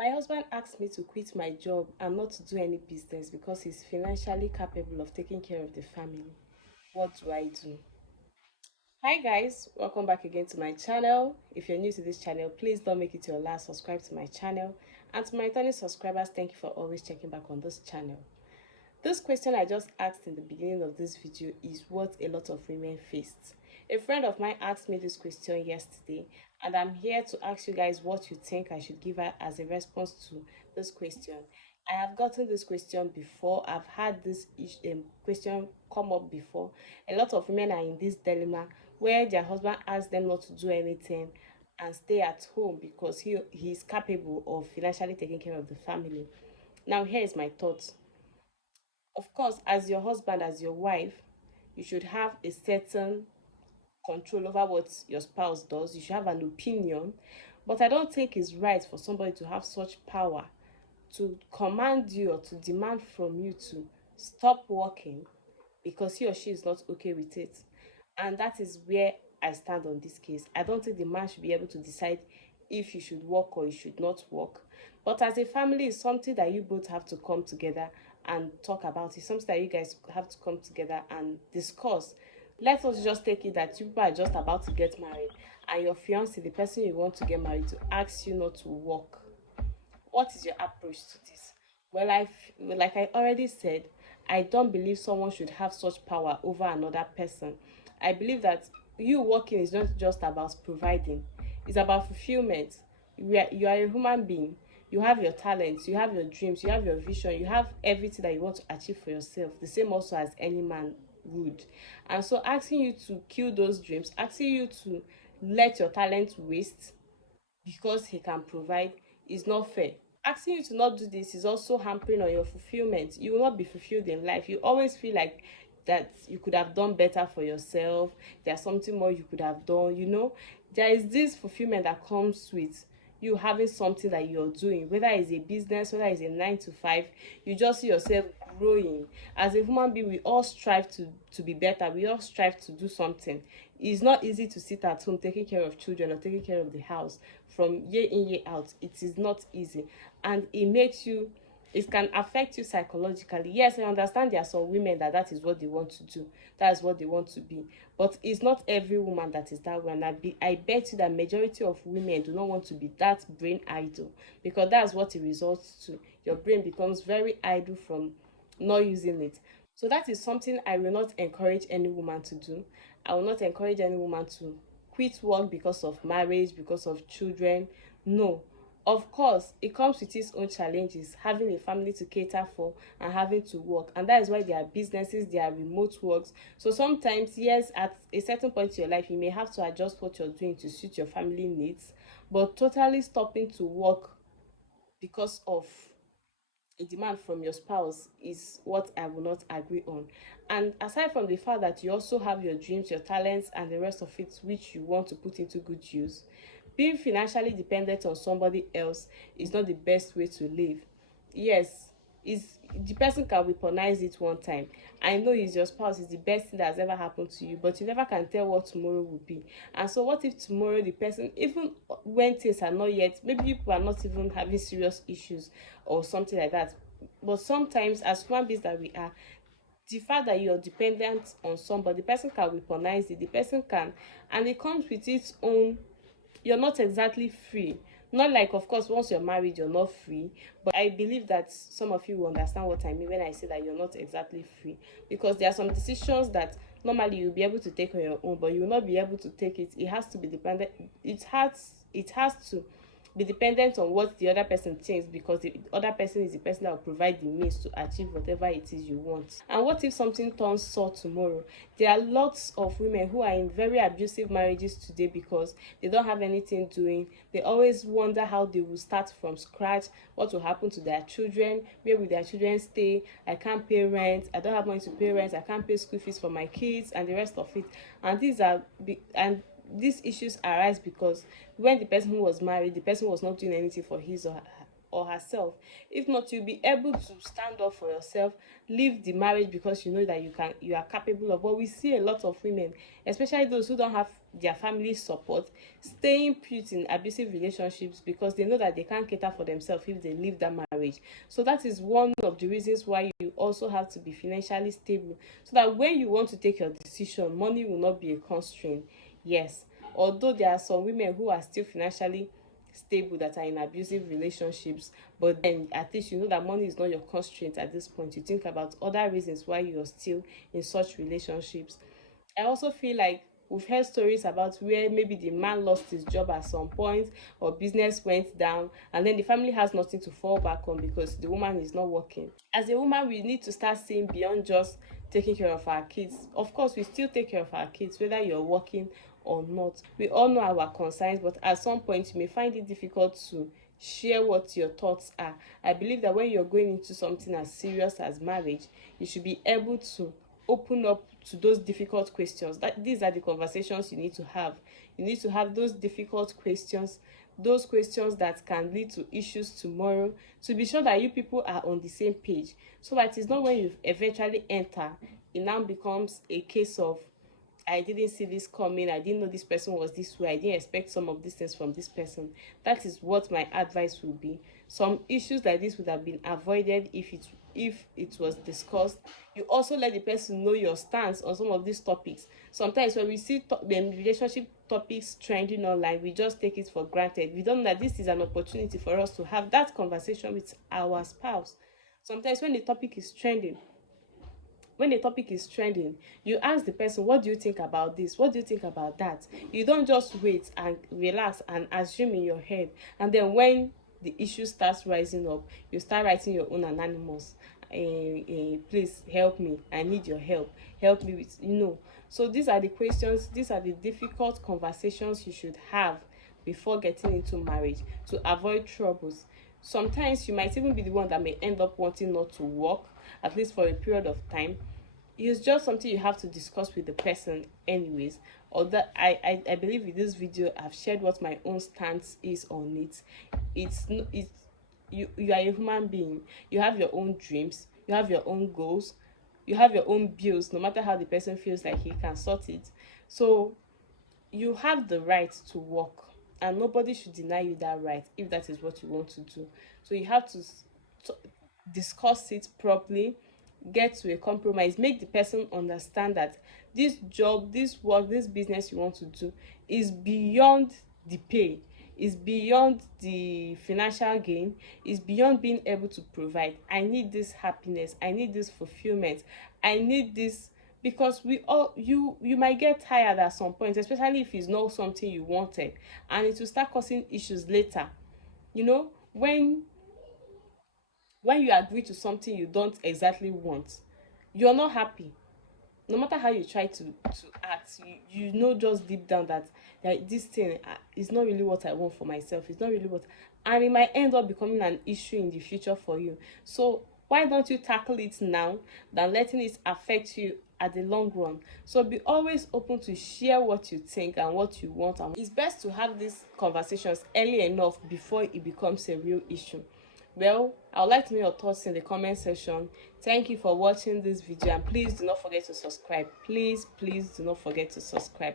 My husband asked me to quit my job and not to do any business because he's financially capable of taking care of the family. What do I do? Hi guys, welcome back again to my channel. If you're new to this channel, please don't make it your last. Subscribe to my channel. And to my returning subscribers, thank you for always checking back on this channel. This question I just asked in the beginning of this video is what a lot of women faced. A friend of mine asked me this question yesterday, and I'm here to ask you guys what you think I should give her as a response to this question. I have gotten this question before. I've had this question come up before. A lot of women are in this dilemma where their husband asks them not to do anything and stay at home because he is capable of financially taking care of the family. Now, here is my thoughts. Of course, as your husband, as your wife, you should have a certain control over what your spouse does. You should have an opinion. But I don't think it's right for somebody to have such power to command you or to demand from you to stop working because he or she is not okay with it. And that is where I stand on this case. I don't think the man should be able to decide if you should work or you should not work. But as a family, it's something that you both have to come together and talk about. It's something that you guys have to come together and discuss. Let us just take it that you people are just about to get married and your fiance, the person you want to get married to, asks you not to work. What is your approach to this? Well, like I already said, I don't believe someone should have such power over another person. I believe that you working is not just about providing, it's about fulfillment. You are a human being. You have your talents, you have your dreams, you have your vision, you have everything that you want to achieve for yourself, the same also as any man would. And so asking you to kill those dreams, asking you to let your talent waste because he can provide is not fair. Asking you to not do this is also hampering on your fulfillment. You will not be fulfilled in life. You always feel like that you could have done better for yourself. There's something more you could have done, There is this fulfillment that comes with you having something that you're doing, whether it's a business, whether it's a 9 to 5, you just see yourself growing. As a human being, we all strive to be better. We all strive to do something. It's not easy to sit at home taking care of children or taking care of the house from year in, year out. It is not easy. And it can affect you psychologically. Yes, I understand there are some women that is what they want to do. That is what they want to be. But it's not every woman that is that way. And I bet you that majority of women do not want to be that brain idle, because that's what it results to. Your brain becomes very idle from not using it. So that is something I will not encourage any woman to do. I will not encourage any woman to quit work because of marriage, because of children. No. Of course, it comes with its own challenges, having a family to cater for and having to work. And that is why there are businesses, there are remote works. So sometimes, yes, at a certain point in your life, you may have to adjust what you're doing to suit your family needs. But totally stopping to work because of a demand from your spouse is what I will not agree on. And aside from the fact that you also have your dreams, your talents, and the rest of it which you want to put into good use, being financially dependent on somebody else is not the best way to live. Yes, is the person can weaponize it one time. I know it's your spouse, is the best thing that has ever happened to you, but you never can tell what tomorrow will be. And so what if tomorrow the person, even when things are not yet, maybe people are not even having serious issues or something like that, but sometimes as human beings that we are, the fact that you're dependent on somebody, the person can weaponize it, the person can, and it comes with its own. You're not exactly free. Not like, of course, once you're married, you're not free. But I believe that some of you will understand what I mean when I say that you're not exactly free. Because there are some decisions that normally you'll be able to take on your own, but you will not be able to take it. It has to be dependent. It has to be dependent on what the other person thinks, because the other person is the person that will provide the means to achieve whatever it is you want. And what if something turns sour tomorrow? There are lots of women who are in very abusive marriages today because they don't have anything doing. They always wonder how they will start from scratch, what will happen to their children, where will their children stay, I can't pay rent, I don't have money to pay rent, I can't pay school fees for my kids, and the rest of it. And these issues arise because when the person who was married, the person was not doing anything for his or herself. If not, you'll be able to stand up for yourself, leave the marriage because you know that you are capable of. But we see a lot of women, especially those who don't have their family support, staying put in abusive relationships because they know that they can't cater for themselves if they leave that marriage. So that is one of the reasons why you also have to be financially stable, so that when you want to take your decision, money will not be a constraint. Yes, although there are some women who are still financially stable that are in abusive relationships, but then at least you know that money is not your constraint at this point. You think about other reasons why you're still in such relationships. I also feel like we've heard stories about where maybe the man lost his job at some point, or business went down, and then the family has nothing to fall back on because the woman is not working. As a woman, we need to start seeing beyond just taking care of our kids. Of course, we still take care of our kids whether you're working or not. We all know our concerns, but at some point you may find it difficult to share what your thoughts are. I believe that when you're going into something as serious as marriage, you should be able to open up to those difficult questions. That these are the conversations you need to have. You need to have those difficult questions, those questions that can lead to issues tomorrow, to be sure that you people are on the same page, so that it's not when you eventually enter, it now becomes a case of, I didn't see this coming, I didn't know this person was this way, I didn't expect some of these things from this person. That is what my advice would be. Some issues like this would have been avoided if it was discussed. You also let the person know your stance on some of these topics. Sometimes when we see relationship topics trending online, we just take it for granted. We don't know that this is an opportunity for us to have that conversation with our spouse. Sometimes when the topic is trending, you ask the person, what do you think about this, what do you think about that? You don't just wait and relax and assume in your head, and then when the issue starts rising up, you start writing your own anonymous, please help me, I need your help me with, so these are the questions, these are the difficult conversations you should have before getting into marriage, to avoid troubles. Sometimes you might even be the one that may end up wanting not to work, at least for a period of time. It's just something you have to discuss with the person anyways. Or that I believe in this video I've shared what my own stance is on it. It's you are a human being. You have your own dreams, you have your own goals, you have your own bills, no matter how the person feels like he can sort it. So you have the right to work, and nobody should deny you that right if that is what you want to do. So you have to discuss it properly, get to a compromise, make the person understand that this job, this work, this business you want to do is beyond the pay, is beyond the financial gain, is beyond being able to provide. I need this happiness, I need this fulfillment, I need this, because we all, you might get tired at some point, especially if it's not something you wanted, and it will start causing issues later. When you agree to something you don't exactly want, you're not happy. No matter how you try to act, you know just deep down that this thing is not really what I want for myself, it's not really what, and it might end up becoming an issue in the future for you. So why don't you tackle it now than letting it affect you at the long run? So be always open to share what you think and what you want, and it's best to have these conversations early enough before it becomes a real issue. Well, I would like to know your thoughts in the comment section. Thank you for watching this video, and please do not forget to subscribe. Please do not forget to subscribe.